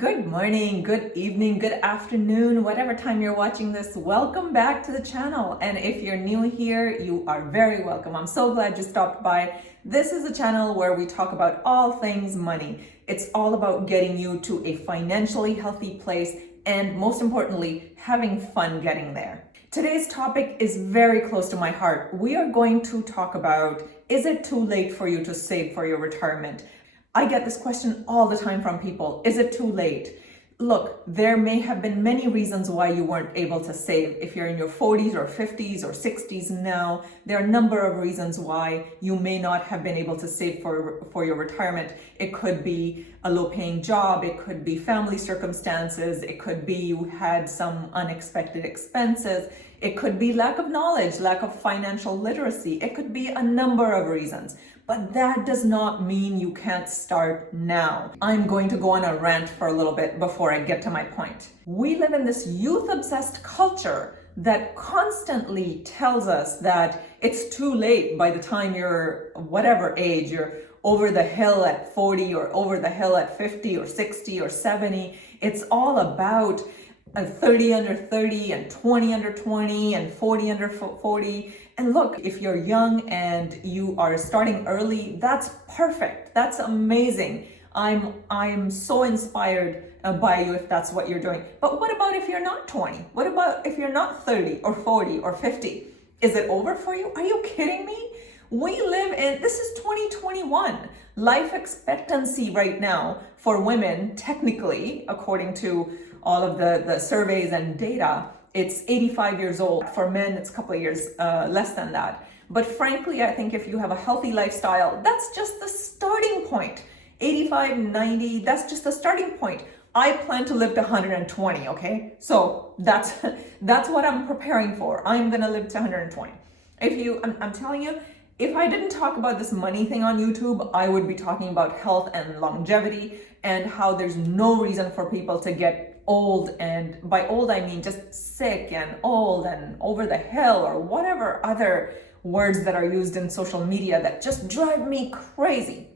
Good morning, good evening, good afternoon, whatever time you're watching this, welcome back to the channel. And if you're new here, you are very welcome. I'm so glad you stopped by. This is a channel where we talk about all things money. It's all about getting you to a financially healthy place and most importantly, having fun getting there. Today's topic is very close to my heart. We are going to talk about, is it too late for you to save for your retirement? I get this question all the time from people. Is it too late? Look, there may have been many reasons why you weren't able to save. If you're in your 40s or 50s or 60s now, there are a number of reasons why you may not have been able to save for your retirement. It could be a low-paying job. It could be family circumstances. It could be you had some unexpected expenses. It could be lack of knowledge, lack of financial literacy. It could be a number of reasons. But that does not mean you can't start now. I'm going to go on a rant for a little bit before I get to my point. We live in this youth-obsessed culture that constantly tells us that it's too late by the time you're whatever age, you're over the hill at 40 or over the hill at 50 or 60 or 70. It's all about 30 under 30 and 20 under 20 and 40 under 40. And look, if you're young and you are starting early, that's perfect. That's amazing. I'm so inspired by you if that's what you're doing. But what about if you're not 20? What about if you're not 30 or 40 or 50? Is it over for you? Are you kidding me? We live in, this is 2021. Life expectancy right now for women, technically, according to all of the surveys and data, it's 85 years old. For men, it's a couple of years less than that. But frankly, I think if you have a healthy lifestyle, that's just the starting point. 85, 90, that's just the starting point. I plan to live to 120, okay? So that's what I'm preparing for. I'm gonna live to 120. I'm telling you, if I didn't talk about this money thing on YouTube, I would be talking about health and longevity and how there's no reason for people to get old, and by old I mean just sick and old and over the hill or whatever other words that are used in social media that just drive me crazy.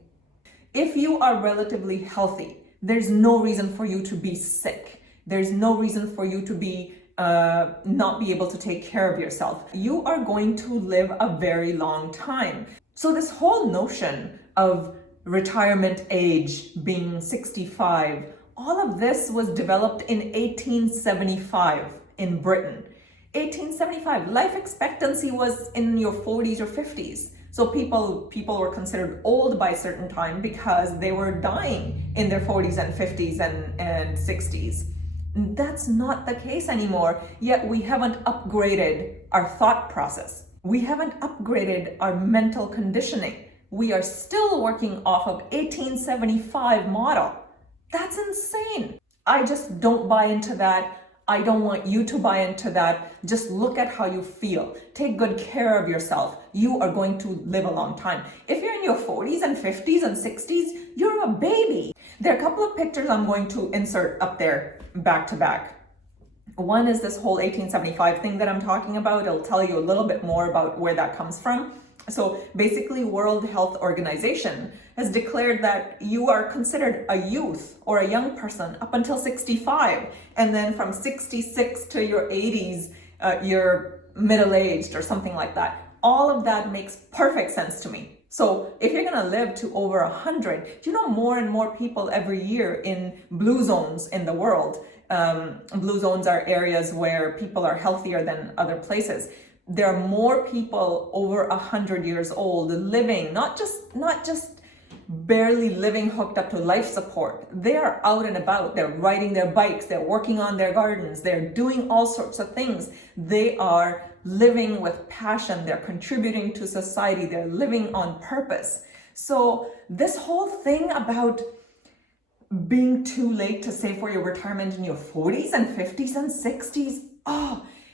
If you are relatively healthy, there's no reason for you to be sick. There's no reason for you to be not be able to take care of yourself. You are going to live a very long time. So this whole notion of retirement age being 65, all of this was developed in 1875 in Britain. 1875, life expectancy was in your 40s or 50s. So people were considered old by a certain time because they were dying in their 40s and 50s and 60s. That's not the case anymore, yet we haven't upgraded our thought process. We haven't upgraded our mental conditioning. We are still working off of 1875 model. That's insane. I just don't buy into that. I don't want you to buy into that. Just look at how you feel. Take good care of yourself. You are going to live a long time. If you're in your 40s and 50s and 60s, you're a baby. There are a couple of pictures I'm going to insert up there back to back. One is this whole 1875 thing that I'm talking about. It'll tell you a little bit more about where that comes from. So basically, World Health Organization has declared that you are considered a youth or a young person up until 65. And then from 66 to your 80s, you're middle-aged or something like that. All of that makes perfect sense to me. So if you're gonna live to over 100, you know, more and more people every year in blue zones in the world. Blue zones are areas where people are healthier than other places. There are more people over 100 years old living, not just barely living hooked up to life support. They are out and about. They're riding their bikes. They're working on their gardens. They're doing all sorts of things. They are living with passion. They're contributing to society. They're living on purpose. So this whole thing about being too late to save for your retirement in your 40s and 50s and 60s,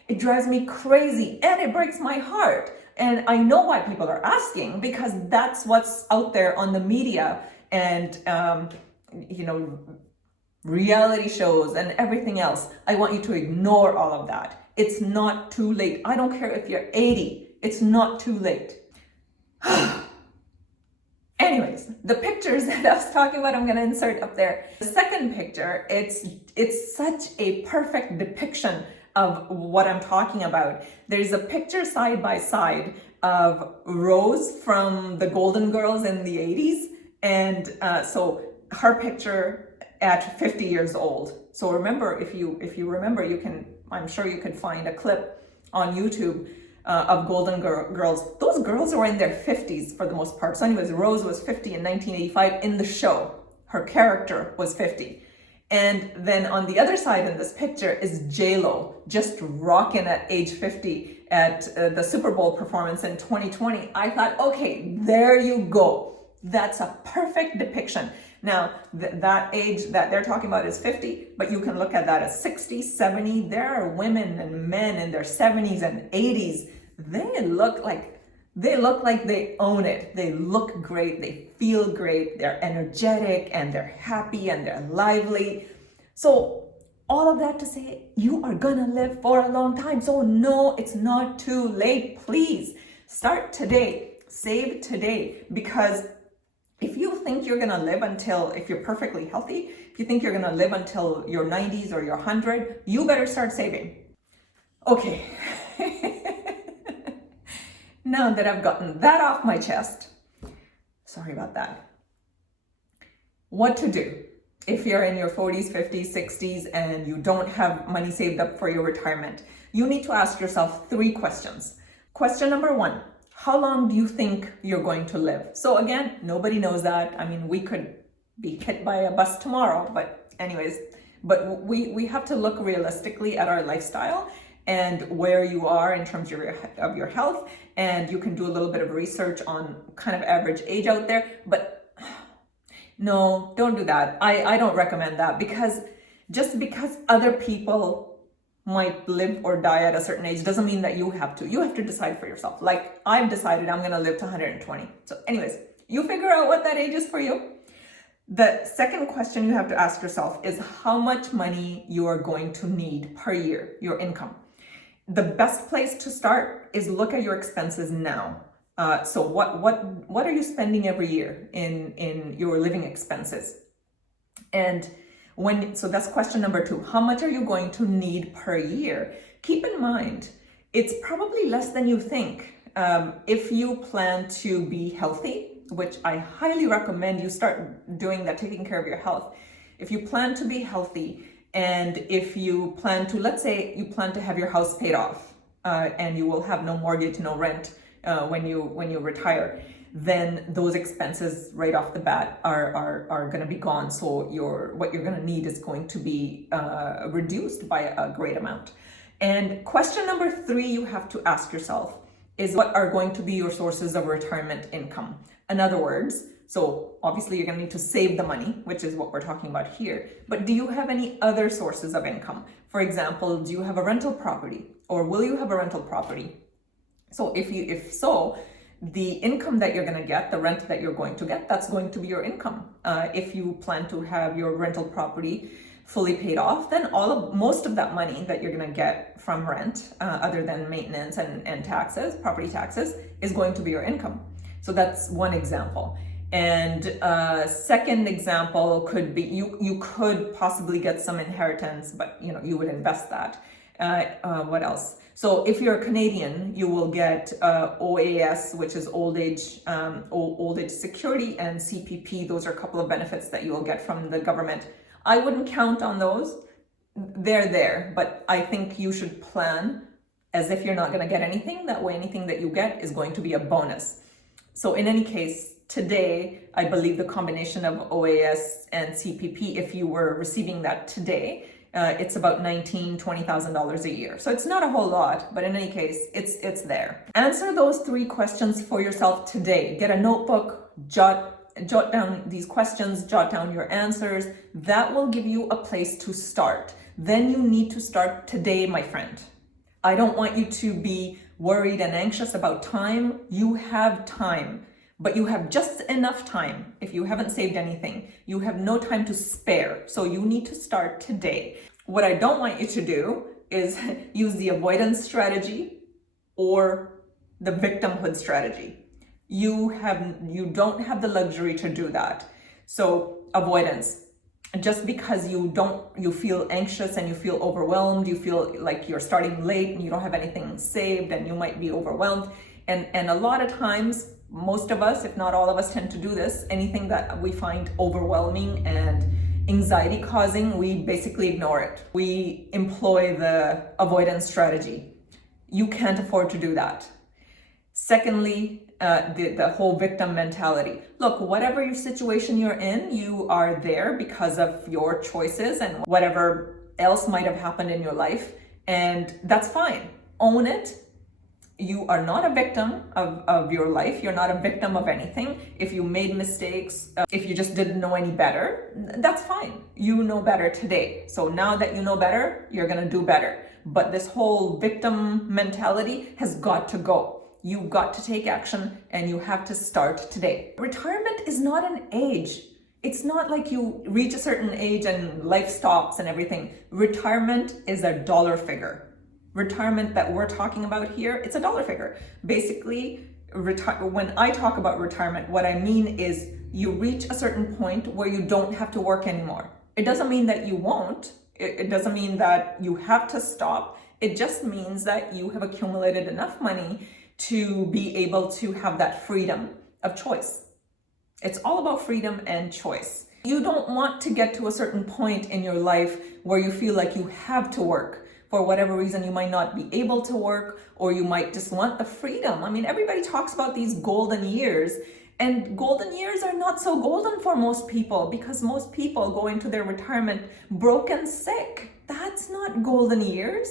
it drives me crazy and it breaks my heart. And I know why people are asking, because that's what's out there on the media and, reality shows and everything else. I want you to ignore all of that. It's not too late. I don't care if you're 80. It's not too late. Anyways, the pictures that I was talking about, I'm going to insert up there. The second picture, it's such a perfect depiction of what I'm talking about. There's a picture side by side of Rose from the Golden Girls in the 80s, and so her picture at 50 years old. So remember, if you remember, I'm sure you could find a clip on YouTube of Golden Girls. Those girls were in their 50s for the most part. So anyways, Rose was 50 in 1985 in the show. Her character was 50. And then on the other side in this picture is J-Lo, just rocking at age 50 at the Super Bowl performance in 2020. I thought, okay, there you go. That's a perfect depiction. Now, that age that they're talking about is 50, but you can look at that as 60, 70. There are women and men in their 70s and 80s. They look like they own it. They look great. They feel great. They're energetic and they're happy and they're lively. So all of that to say, you are gonna live for a long time. So no, it's not too late. Please start today. Save today, because if you think you're gonna live until, if you're perfectly healthy, if you think you're gonna live until your 90s or your 100, you better start saving. Okay. Now that I've gotten that off my chest, sorry about that. What to do if you're in your 40s, 50s, 60s, and you don't have money saved up for your retirement? You need to ask yourself 3 questions. Question number 1, how long do you think you're going to live? So again, nobody knows that. I mean, we could be hit by a bus tomorrow, but anyways, but we have to look realistically at our lifestyle and where you are in terms of your health, and you can do a little bit of research on kind of average age out there, but no, don't do that. I don't recommend that, because just because other people might live or die at a certain age doesn't mean that you have to. You have to decide for yourself. Like I've decided I'm going to live to 120. So anyways, you figure out what that age is for you. The second question you have to ask yourself is how much money you are going to need per year, your income. The best place to start is look at your expenses now. So what are you spending every year in your living expenses? And so that's question number 2. How much are you going to need per year? Keep in mind, it's probably less than you think. If you plan to be healthy, which I highly recommend you start doing that, taking care of your health. If you plan to be healthy, and if you plan to, let's say you plan to have your house paid off, and you will have no mortgage, no rent when you retire, then those expenses right off the bat are going to be gone. So what you're going to need is going to be reduced by a great amount. And question number 3 you have to ask yourself is, what are going to be your sources of retirement income? In other words, so obviously you're going to need to save the money, which is what we're talking about here. But do you have any other sources of income? For example, do you have a rental property, or will you have a rental property? So if so, the income that you're going to get, the rent that you're going to get, that's going to be your income. If you plan to have your rental property fully paid off, then most of that money that you're going to get from rent, other than maintenance and taxes, property taxes, is going to be your income. So that's one example. And second example could be you could possibly get some inheritance, but you would invest that. What else? So if you're a Canadian, you will get OAS, which is old age security, and CPP. Those are a couple of benefits that you will get from the government. I wouldn't count on those. They're there, but I think you should plan as if you're not going to get anything. That way, anything that you get is going to be a bonus. So in any case, today, I believe the combination of OAS and CPP, if you were receiving that today, it's about $20,000 a year. So it's not a whole lot, but in any case, it's there. Answer those 3 questions for yourself today. Get a notebook, jot down these questions, jot down your answers. That will give you a place to start. Then you need to start today, my friend. I don't want you to be worried and anxious about time. You have time. But you have just enough time. If you haven't saved anything, you have no time to spare. So you need to start today. What I don't want you to do is use the avoidance strategy or the victimhood strategy. you don't have the luxury to do that. So avoidance, just because you feel anxious and you feel overwhelmed, you feel like you're starting late and you don't have anything saved and you might be overwhelmed. And a lot of times, most of us, if not all of us, tend to do this. Anything that we find overwhelming and anxiety causing, we basically ignore it. We employ the avoidance strategy. You can't afford to do that. Secondly, the whole victim mentality. Look, whatever your situation you're in, you are there because of your choices and whatever else might have happened in your life, and that's fine. Own it. You are not a victim of your life. You're not a victim of anything. If you made mistakes, if you just didn't know any better, that's fine. You know better today. So now that you know better, you're going to do better. But this whole victim mentality has got to go. You've got to take action, and you have to start today. Retirement is not an age. It's not like you reach a certain age and life stops and everything. Retirement is a dollar figure. Retirement that we're talking about here, it's a dollar figure. Basically, when I talk about retirement, what I mean is you reach a certain point where you don't have to work anymore. It doesn't mean that you won't. It doesn't mean that you have to stop. It just means that you have accumulated enough money to be able to have that freedom of choice. It's all about freedom and choice. You don't want to get to a certain point in your life where you feel like you have to work. For whatever reason, you might not be able to work, or you might just want the freedom. I mean, everybody talks about these golden years, and golden years are not so golden for most people, because most people go into their retirement broken, sick. That's not golden years.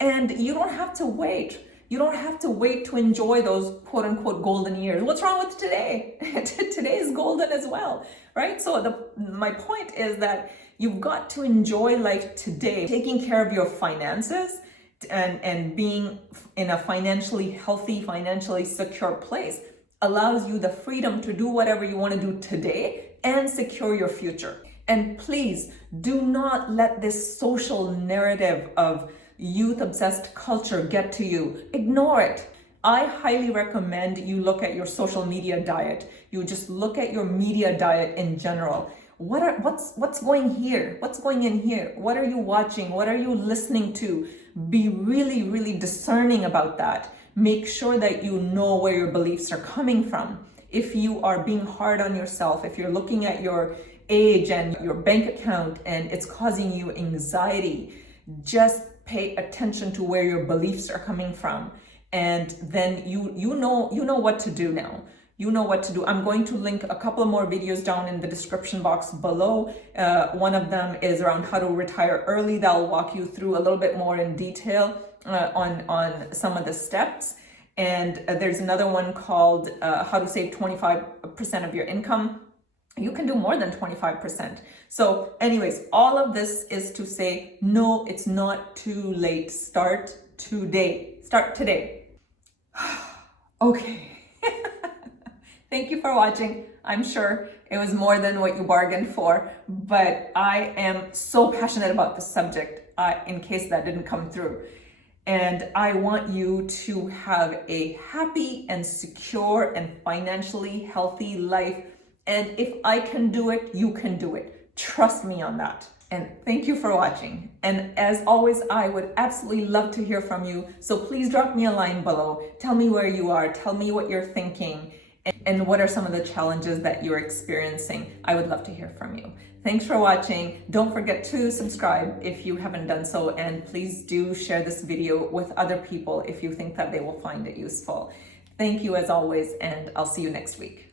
And you don't have to wait. You don't have to wait to enjoy those quote unquote golden years. What's wrong with today? Today is golden as well, right? So my point is that you've got to enjoy life today. Taking care of your finances and being in a financially healthy, financially secure place allows you the freedom to do whatever you want to do today and secure your future. And please do not let this social narrative of youth-obsessed culture get to you. Ignore it. I highly recommend you look at your social media diet. You just look at your media diet in general. What's going here? What's going in here? What are you watching? What are you listening to? Be really, really discerning about that. Make sure that you know where your beliefs are coming from. If you are being hard on yourself, if you're looking at your age and your bank account and it's causing you anxiety, just pay attention to where your beliefs are coming from, and then you know what to do now. You know what to do. I'm going to link a couple of more videos down in the description box below. One of them is around how to retire early. That'll walk you through a little bit more in detail on some of the steps. And there's another one called how to save 25% of your income. You can do more than 25%. So anyways, all of this is to say, no, it's not too late. Start today. Start today. Okay. Thank you for watching. I'm sure it was more than what you bargained for, but I am so passionate about this subject, in case that didn't come through. And I want you to have a happy and secure and financially healthy life. And if I can do it, you can do it. Trust me on that. And thank you for watching. And as always, I would absolutely love to hear from you. So please drop me a line below. Tell me where you are. Tell me what you're thinking. And what are some of the challenges that you're experiencing. I would love to hear from you. Thanks for watching. Don't forget to subscribe if you haven't done so. And please do share this video with other people if you think that they will find it useful. Thank you as always, and I'll see you next week.